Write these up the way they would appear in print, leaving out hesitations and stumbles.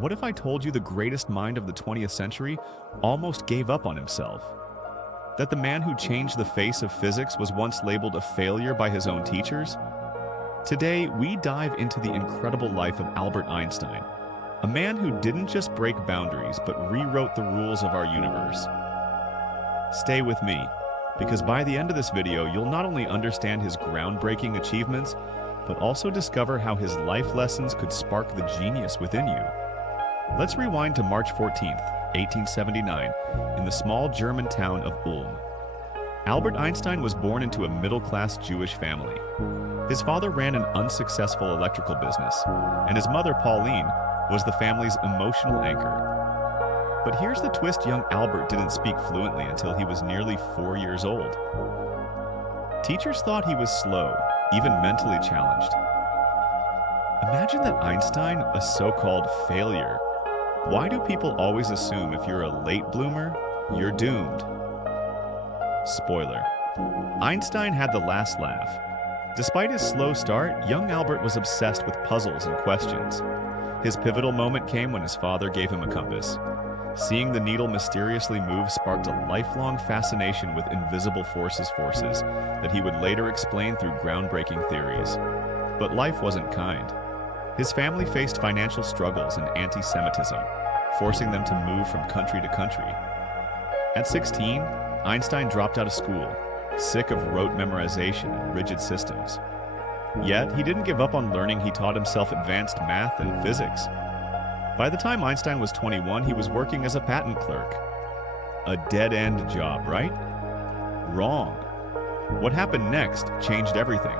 what if I told you the greatest mind of the 20th century almost gave up on himself? That the man who changed the face of physics was once labeled a failure by his own teachers? Today, we dive into the incredible life of Albert Einstein, a man who didn't just break boundaries but rewrote the rules of our universe. Stay with me, because by the end of this video, you'll not only understand his groundbreaking achievements, but also discover how his life lessons could spark the genius within you. Let's rewind to March 14th, 1879, in the small German town of Ulm. Albert Einstein was born into a middle-class Jewish family. His father ran an unsuccessful electrical business, and his mother, Pauline, was the family's emotional anchor. But here's the twist: young Albert didn't speak fluently until he was nearly 4 years old. Teachers thought he was slow, even mentally challenged. Imagine that Einstein, a so-called failure. Why do people always assume if you're a late bloomer, you're doomed? Spoiler: Einstein had the last laugh. Despite his slow start, young Albert was obsessed with puzzles and questions. His pivotal moment came when his father gave him a compass. Seeing the needle mysteriously move sparked a lifelong fascination with invisible forces that he would later explain through groundbreaking theories. But life wasn't kind. His family faced financial struggles and anti-Semitism, forcing them to move from country to country. At 16, Einstein dropped out of school, sick of rote memorization and rigid systems. Yet, he didn't give up on learning. He taught himself advanced math and physics. By the time Einstein was 21, he was working as a patent clerk. A dead-end job, right? Wrong. What happened next changed everything.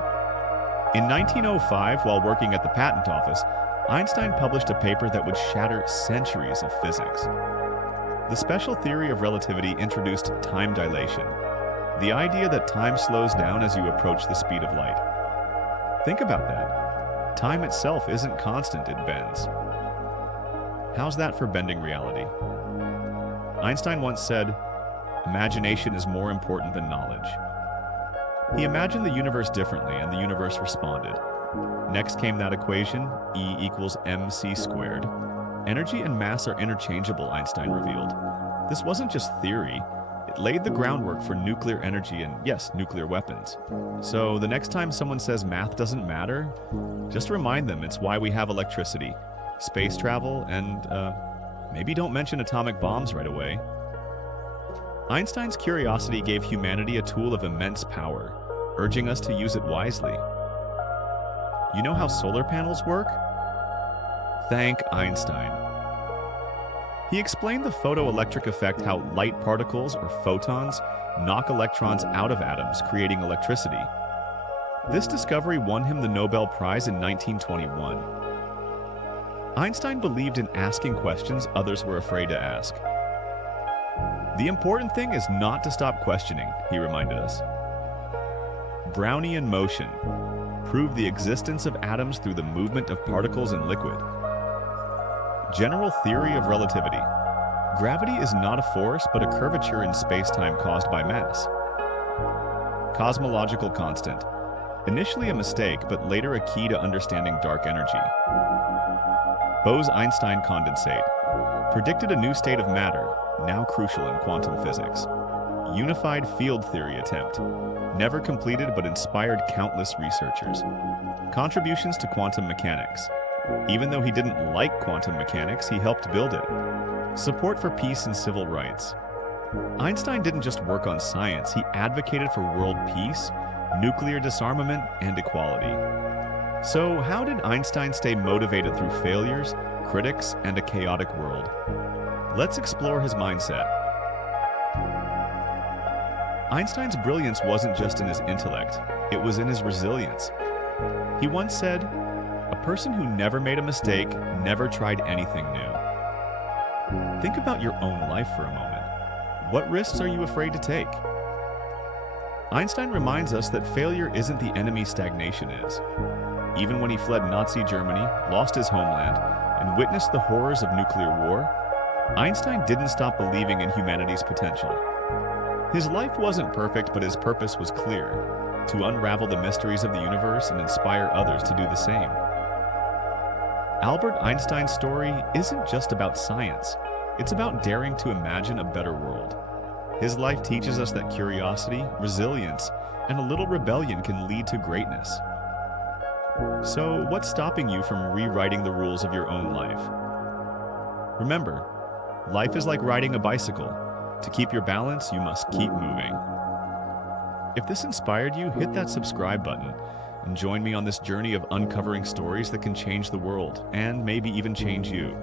In 1905, while working at the patent office, Einstein published a paper that would shatter centuries of physics. The special theory of relativity introduced time dilation, the idea that time slows down as you approach the speed of light. Think about that. Time itself isn't constant, it bends. How's that for bending reality? Einstein once said, "Imagination is more important than knowledge." He imagined the universe differently, and the universe responded. Next came that equation, E equals mc squared. Energy and mass are interchangeable, Einstein revealed. This wasn't just theory. It laid the groundwork for nuclear energy and, yes, nuclear weapons. So the next time someone says math doesn't matter, just remind them it's why we have electricity, space travel, and maybe don't mention atomic bombs right away. Einstein's curiosity gave humanity a tool of immense power, urging us to use it wisely. You know how solar panels work? Thank Einstein. He explained the photoelectric effect, how light particles, or photons, knock electrons out of atoms, creating electricity. This discovery won him the Nobel Prize in 1921. Einstein believed in asking questions others were afraid to ask. The important thing is not to stop questioning, he reminded us. Brownian motion proved the existence of atoms through the movement of particles in liquid. General theory of relativity. Gravity is not a force, but a curvature in space-time caused by mass. Cosmological constant. Initially a mistake, but later a key to understanding dark energy. Bose-Einstein condensate. Predicted a new state of matter, now crucial in quantum physics. Unified field theory attempt. Never completed but inspired countless researchers. Contributions to quantum mechanics. Even though he didn't like quantum mechanics, he helped build it. Support for peace and civil rights. Einstein didn't just work on science, he advocated for world peace, nuclear disarmament, and equality. So how did Einstein stay motivated through failures, critics, and a chaotic world? Let's explore his mindset. Einstein's brilliance wasn't just in his intellect, it was in his resilience. He once said, "A person who never made a mistake never tried anything new." Think about your own life for a moment. What risks are you afraid to take? Einstein reminds us that failure isn't the enemy stagnation is. Even when he fled Nazi Germany, lost his homeland, and witnessed the horrors of nuclear war, Einstein didn't stop believing in humanity's potential. His life wasn't perfect, but his purpose was clear: to unravel the mysteries of the universe and inspire others to do the same. Albert Einstein's story isn't just about science. It's about daring to imagine a better world. His life teaches us that curiosity, resilience, and a little rebellion can lead to greatness. So, what's stopping you from rewriting the rules of your own life? Remember, life is like riding a bicycle. To keep your balance, you must keep moving. If this inspired you, hit that subscribe button and join me on this journey of uncovering stories that can change the world and maybe even change you.